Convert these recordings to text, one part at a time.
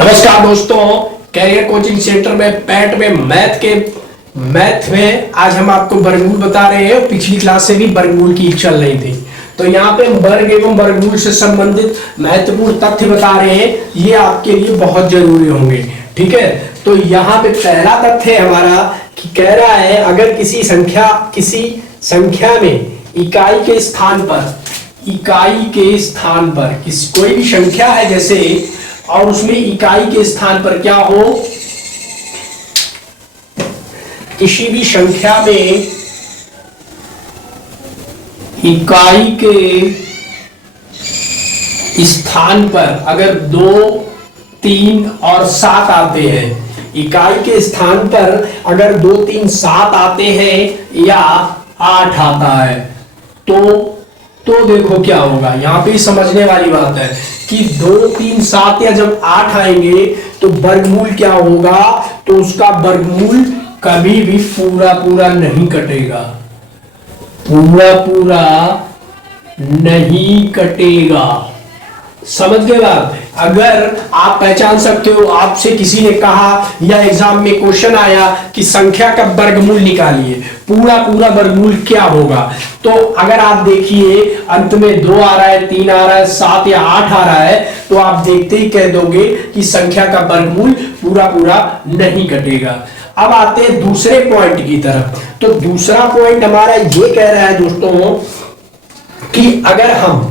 नमस्कार दोस्तों, career coaching centre में पैट में मैथ में आज हम आपको वर्गमूल बता रहे हैं। पिछली क्लास से भी वर्गमूल की चल रही थी, तो यहाँ पे वर्ग एवं वर्गमूल से संबंधित महत्वपूर्ण तथ्य बता रहे हैं। ये आपके लिए बहुत जरूरी होंगे, ठीक है। तो यहाँ पे पहला तथ्य है हमारा कि कह रहा है अगर किसी संख्या में इकाई के स्थान पर कोई भी संख्या है जैसे, और उसमें इकाई के स्थान पर क्या हो, किसी भी संख्या में इकाई के स्थान पर अगर 2, 3 और 7 आते हैं, इकाई के स्थान पर अगर 2, 3, 7 आते हैं या 8 आता है तो देखो क्या होगा। यहाँ पे समझने वाली बात है कि 2, 3, 7 या जब 8 आएंगे तो वर्गमूल क्या होगा, तो उसका वर्गमूल कभी भी पूरा नहीं कटेगा, पूरा नहीं कटेगा। समझ गए बात। अगर आप पहचान सकते हो, आपसे किसी ने कहा या एग्जाम में क्वेश्चन आया कि संख्या का वर्गमूल निकालिए, पूरा वर्गमूल क्या होगा, तो अगर आप देखिए अंत में 2 आ रहा है, 3 आ रहा है, 7 या 8 आ रहा है, तो आप देखते ही कह दोगे कि संख्या का वर्गमूल पूरा नहीं कटेगा। अब आते हैं दूसरे पॉइंट की तरफ। तो दूसरा पॉइंट हमारा ये कह रहा है दोस्तों कि अगर हम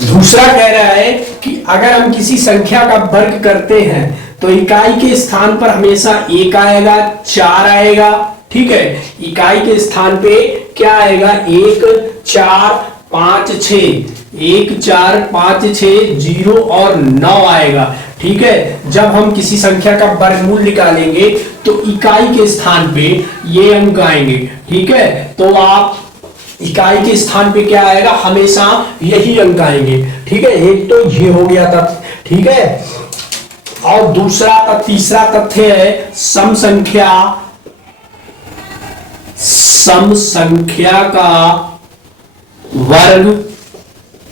दूसरा कह रहा है कि अगर हम किसी संख्या का वर्ग करते हैं तो इकाई के स्थान पर हमेशा 1 आएगा, 4 आएगा, ठीक है। इकाई के स्थान पे क्या आएगा, 1, 4, 5, 6, 1, 4, 5, 6, 0 और 9 आएगा, ठीक है। जब हम किसी संख्या का वर्गमूल निकालेंगे तो इकाई के स्थान पे ये अंक आएंगे, ठीक है। तो आप इकाई के स्थान पे क्या आएगा, हमेशा यही अंक आएंगे, ठीक है। एक तो ये हो गया तथ्य, ठीक है। और तीसरा तथ्य है सम संख्या का वर्ग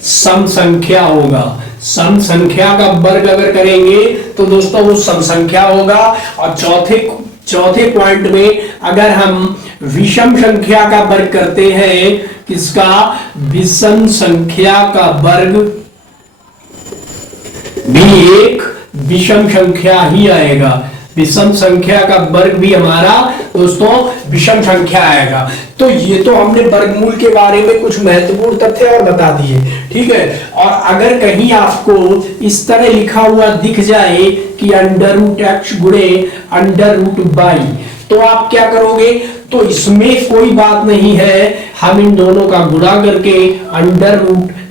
सम संख्या होगा। सम संख्या का वर्ग अगर करेंगे तो दोस्तों वो सम संख्या होगा। और चौथे पॉइंट में अगर हम विषम संख्या का वर्ग करते हैं, किसका, विषम संख्या का वर्ग भी एक विषम संख्या ही आएगा। विषम संख्या का वर्ग भी हमारा दोस्तों विषम संख्या आएगा। तो ये तो हमने वर्गमूल के बारे में कुछ महत्वपूर्ण तथ्य और बता दिए, ठीक है। और अगर कहीं आपको इस तरह लिखा हुआ दिख जाए कि √x गुणे √y, तो आप क्या करोगे, तो इसमें कोई बात नहीं है, हम इन दोनों का गुणा करके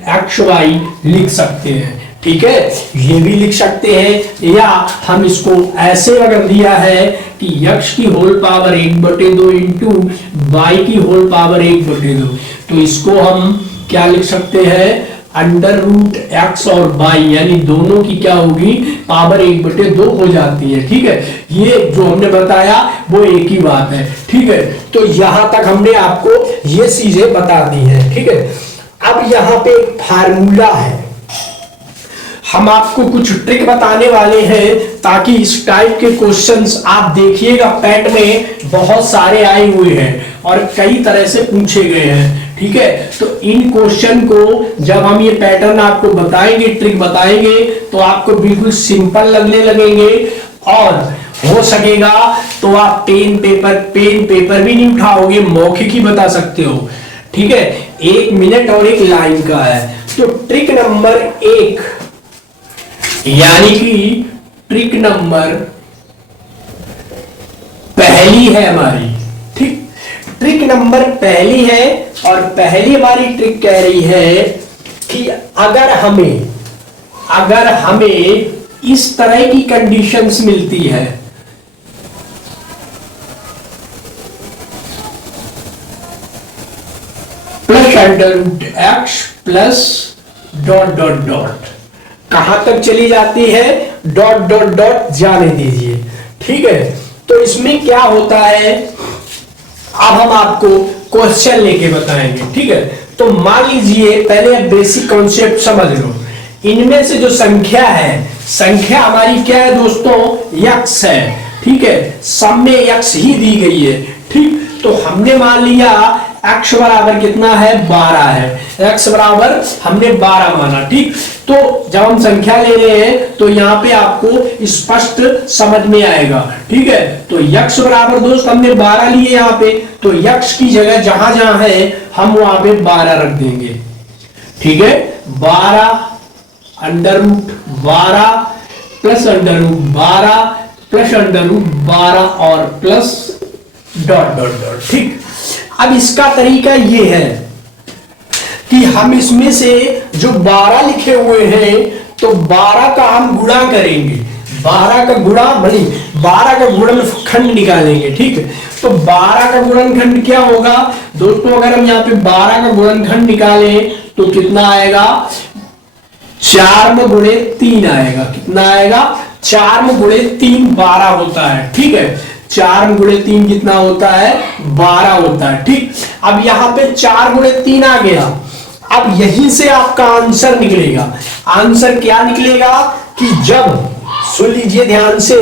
√xy लिख सकते हैं, ठीक है। ये भी लिख सकते हैं, या हम इसको ऐसे अगर दिया है कि x की होल पावर 1/2 इंटू y की होल पावर 1/2, तो इसको हम क्या लिख सकते हैं, √x और y यानी दोनों की क्या होगी, पावर 1/2 हो जाती है, ठीक है। ये जो हमने बताया वो एक ही बात है, ठीक है। तो यहां तक हमने आपको ये चीजें बता दी है, ठीक है। अब यहाँ पे एक फार्मूला है, हम आपको कुछ ट्रिक बताने वाले हैं ताकि इस टाइप के क्वेश्चंस आप देखिएगा, पैट में बहुत सारे आए हुए हैं और कई तरह से पूछे गए हैं, ठीक है। तो इन क्वेश्चन को जब हम ये पैटर्न आपको बताएंगे, ट्रिक बताएंगे, तो आपको बिल्कुल सिंपल लगने लगेंगे। और हो सकेगा तो आप पेन पेपर भी नहीं उठाओगे, मौखिक ही बता सकते हो, ठीक है। 1 मिनट और 1 लाइन का है। तो ट्रिक नंबर 1 यानी कि ट्रिक नंबर पहली है हमारी, ठीक। ट्रिक नंबर पहली है और पहली हमारी ट्रिक कह रही है कि अगर हमें इस तरह की कंडीशंस मिलती है, plus under root X plus dot dot dot, कहां तक चली जाती है, डॉट डॉट डॉट जाने दीजिए। ठीक है, तो इसमें क्या होता है अब हम आपको क्वेश्चन लेके बताएंगे। ठीक है, तो मान लीजिए पहले आप बेसिक कॉन्सेप्ट समझ लो। इनमें से जो संख्या है, संख्या हमारी क्या है दोस्तों, यक्स है। ठीक है, सब में यक्स ही दी गई है। ठीक, तो हमने मान लिया x बराबर कितना है, 12 है। x बराबर हमने 12 माना। ठीक, तो जब हम संख्या ले रहे हैं तो यहाँ पे आपको स्पष्ट समझ में आएगा। ठीक है, तो x बराबर दोस्त हमने 12 लिए यहाँ पे, तो x की जगह जहां जहां है हम वहां पे 12 रख देंगे। ठीक है, 12 under root 12 plus under root 12 plus under root 12 और प्लस डॉट डॉट डॉट। ठीक, अब इसका तरीका ये है कि हम इसमें से जो 12 लिखे हुए हैं तो 12 का हम गुणा करेंगे, 12 का गुणा बड़ी 12 का गुणनखंड निकालेंगे। ठीक है, तो 12 का गुणनखंड क्या होगा दोस्तों, अगर हम यहाँ पे 12 का गुणनखंड निकालें तो कितना आएगा, 4 में गुणे 3 आएगा। कितना आएगा, 4 में गुणे 3 12 होता है। ठीक है, 4 गुणे 3 कितना होता है, 12 होता है। ठीक, अब यहां पे 4 गुणे 3 आ गया। अब यहीं से आपका आंसर निकलेगा। आंसर क्या निकलेगा कि जब, सुन लीजिए ध्यान से,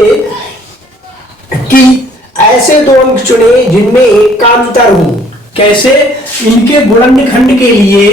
कि ऐसे दो अंक चुने जिनमें एक का अंतर हो। कैसे, इनके गुणनखंड के लिए,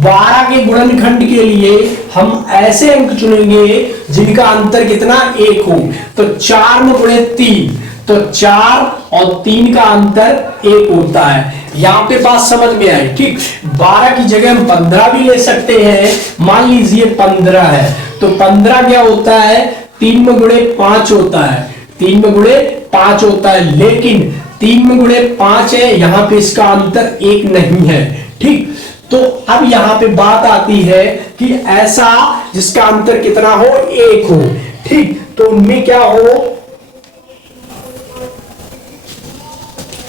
12 के गुणनखंड के लिए हम ऐसे अंक चुनेंगे जिनका अंतर कितना, 1 हो। तो 4 में गुणे 3, तो 4 और 3 का अंतर 1 होता है। यहां पे बात समझ में आई। ठीक, 12 की जगह हम 15 भी ले सकते हैं। मान लीजिए 15 है, तो 15 क्या होता है, 3 में गुणे 5 होता है। 3 में गुणे 5 होता है, लेकिन 3 में गुणे 5 है, यहां पे इसका अंतर 1 नहीं है। ठीक, तो अब यहां पे बात आती है कि ऐसा जिसका अंतर कितना हो, 1 हो। ठीक, तो उनमें क्या हो,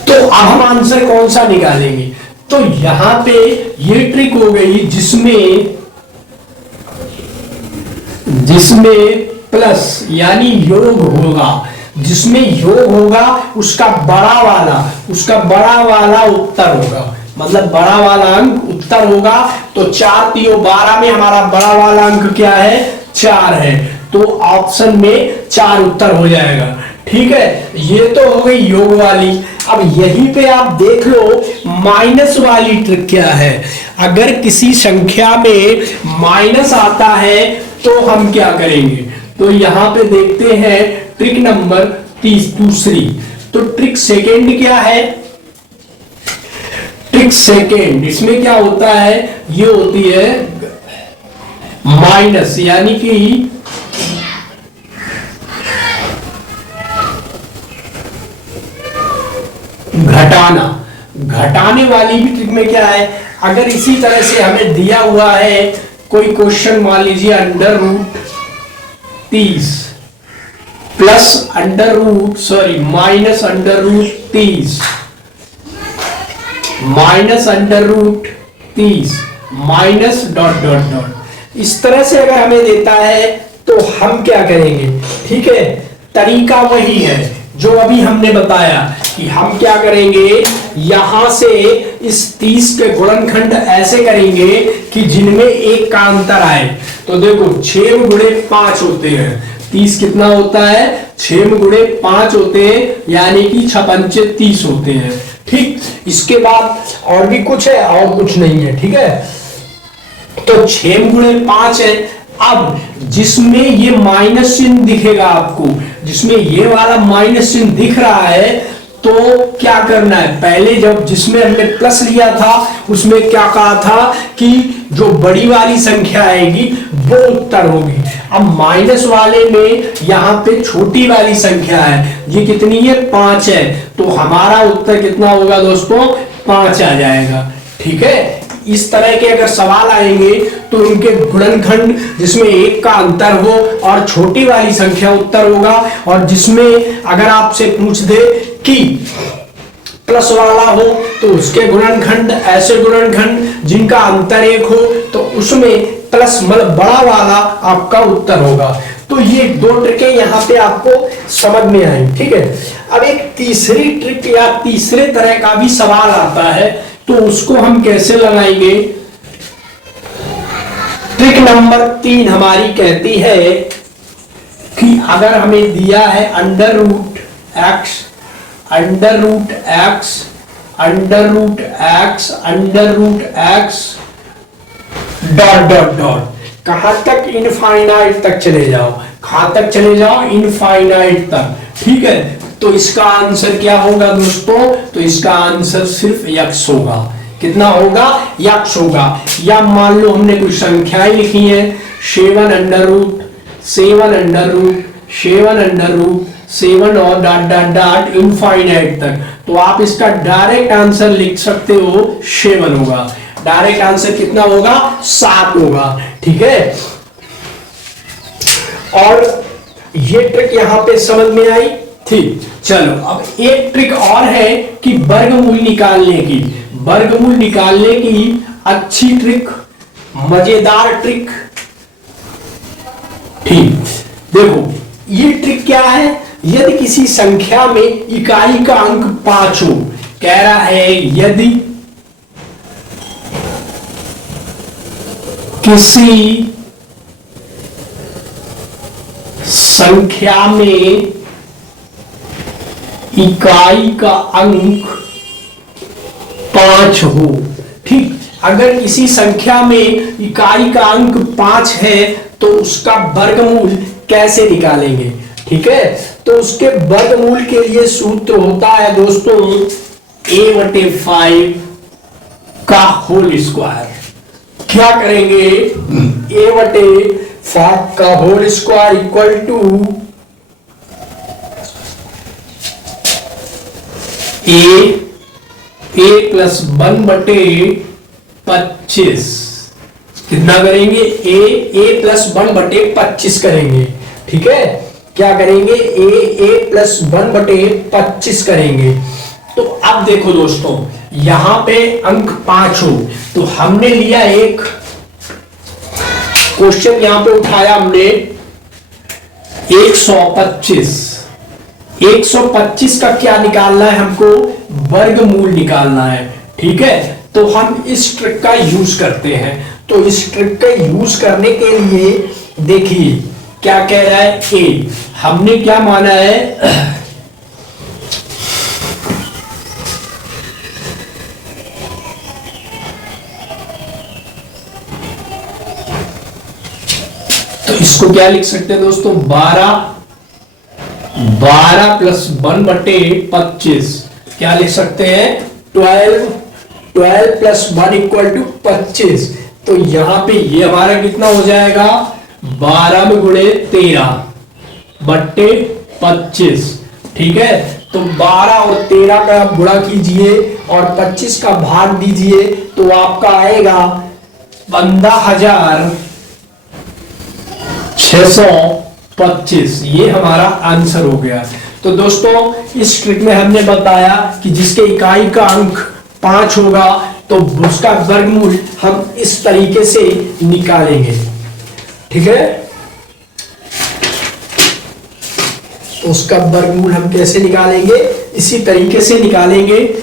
तो अब हम आंसर कौन सा निकालेंगे, तो यहां पे ये ट्रिक हो गई जिसमें प्लस यानी योग होगा, जिसमें योग होगा उसका बड़ा वाला उत्तर होगा, मतलब बड़ा वाला अंक उत्तर होगा। तो 4 3 12 में हमारा बड़ा वाला अंक क्या है, 4 है, तो ऑप्शन में 4 उत्तर हो जाएगा। ठीक है, ये तो हो गई योग वाली। अब यहीं पे आप देख लो माइनस वाली ट्रिक क्या है। अगर किसी संख्या में माइनस आता है तो हम क्या करेंगे, तो यहां पे देखते हैं ट्रिक नंबर 30 दूसरी। तो ट्रिक सेकेंड क्या है, ट्रिक सेकेंड इसमें क्या होता है, ये होती है माइनस यानी कि घटाने वाली भी ट्रिक में क्या है, अगर इसी तरह से हमें दिया हुआ है कोई क्वेश्चन, मान लीजिए under root 30 plus minus under root 30 minus dot dot dot, इस तरह से अगर हमें देता है तो हम क्या करेंगे। ठीक है, तरीका वही है जो अभी हमने बताया कि हम क्या करेंगे, यहां से इस 30 के गुणनखंड ऐसे करेंगे कि जिनमें 1 का अंतर आए। तो देखो 6 में गुणे 5 होते हैं, 30 कितना होता है, 6 में गुणे 5 होते हैं, यानी कि 6 पंचे 30 होते हैं। ठीक, इसके बाद और भी कुछ है और कुछ नहीं है। ठीक है, तो 6 में गुणे 5 है। अब जिसमें ये माइनस चिन्ह दिखेगा आपको, जिसमें ये वाला माइनस चिन्ह दिख रहा है, तो क्या करना है, पहले जब जिसमें हमने प्लस लिया था उसमें क्या कहा था कि जो बड़ी वाली संख्या आएगी वो उत्तर होगी। अब माइनस वाले में यहाँ पे छोटी वाली संख्या है, ये कितनी है, 5 है, तो हमारा उत्तर कितना होगा दोस्तों, 5 आ जाएगा। ठीक है, इस तरह के अगर सवाल आएंगे तो उनके गुणनखंड जिसमें 1 का अंतर हो और छोटी वाली संख्या उत्तर होगा, और जिसमें अगर आपसे पूछ दे कि प्लस वाला हो तो उसके गुणनखंड, ऐसे गुणनखंड जिनका अंतर 1 हो तो उसमें प्लस मतलब बड़ा वाला आपका उत्तर होगा। तो ये 2 ट्रिकें यहाँ पे आपको समझ में आई, ठीक है। अब एक तीसरी ट्रिक या तीसरे तरह का भी सवाल आता है, तो उसको हम कैसे लगाएंगे। ट्रिक नंबर 3 हमारी कहती है कि अगर हमें दिया है under root X dot dot dot, कहां तक, इनफाइनाइट तक चले जाओ, कहां तक चले जाओ, इनफाइनाइट तक, ठीक है। तो इसका आंसर क्या होगा दोस्तों, तो इसका आंसर सिर्फ यक्स होगा। कितना होगा, यक्स होगा। या मान लो हमने कुछ संख्याएं लिखी है 7 अंडर रूट 7 और डॉट डॉट डॉट इनफाइनाइट तक, तो आप इसका डायरेक्ट आंसर लिख सकते हो 7 होगा। डायरेक्ट आंसर कितना होगा, 7 होगा, ठीक है। और ये ट्रिक यहां पे समझ में आई, ठीक। चलो अब एक ट्रिक और है कि वर्गमूल निकालने की अच्छी ट्रिक, मजेदार ट्रिक, ठीक। देखो ये ट्रिक क्या है, यदि किसी संख्या में इकाई का अंक 5 हो, कह रहा है यदि किसी संख्या में इकाई का अंक 5 हो, ठीक। अगर किसी संख्या में इकाई का अंक 5 है तो उसका वर्गमूल कैसे निकालेंगे, ठीक है। तो उसके वर्गमूल के लिए सूत्र होता है दोस्तों a/5 का होल स्क्वायर। क्या करेंगे, a/5 का whole square equal to a plus 1/25। कितना करेंगे, a प्लस 1/25 करेंगे, ठीक है। क्या करेंगे, a प्लस 1/25 करेंगे। तो अब देखो दोस्तों, यहां पे अंक 5 हो तो हमने लिया एक क्वेश्चन, यहां पे उठाया हमने 125 का क्या निकालना है, हमको वर्गमूल निकालना है, ठीक है। तो हम इस ट्रिक का यूज करते हैं। तो इस ट्रिक का यूज करने के लिए देखिए क्या कह रहा है, ए हमने क्या माना है, तो इसको क्या लिख सकते हैं दोस्तों, 12 प्लस 1/25 क्या लिख सकते हैं, 12 प्लस 1 इक्वल टू 25। तो यहां पे ये हमारा कितना हो जाएगा, 12 में गुणे 13/25, ठीक है। तो 12 और 13 का गुणा कीजिए और 25 का भाग दीजिए तो आपका आएगा 15,625। ये हमारा आंसर हो गया। तो दोस्तों इस ट्रिक में हमने बताया कि जिसके इकाई का अंक 5 होगा तो उसका वर्गमूल हम इस तरीके से निकालेंगे, ठीक है। तो उसका वर्गमूल हम कैसे निकालेंगे, इसी तरीके से निकालेंगे।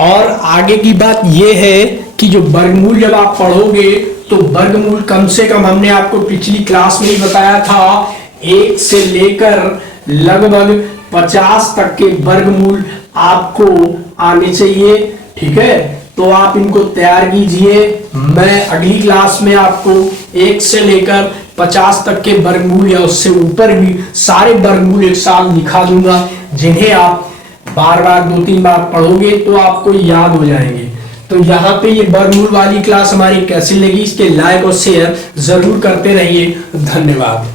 और आगे की बात यह है कि जो वर्गमूल जब आप पढ़ोगे तो वर्गमूल कम से कम, हमने आपको पिछली क्लास में ही बताया था, 1 से लेकर लगभग 50 तक के वर्गमूल आपको आने चाहिए, ठीक है। तो आप इनको तैयार कीजिए। मैं अगली क्लास में आपको 1 से लेकर 50 तक के वर्गमूल या उससे ऊपर भी सारे वर्गमूल एक साथ दिखा दूंगा, जिन्हें आप बार बार 2-3 बार पढ़ोगे तो आपको याद हो जाएंगे। तो यहाँ पे ये वर्गमूल वाली क्लास हमारी कैसी लगी, इसके लाइक और शेयर जरूर करते रहिए। धन्यवाद।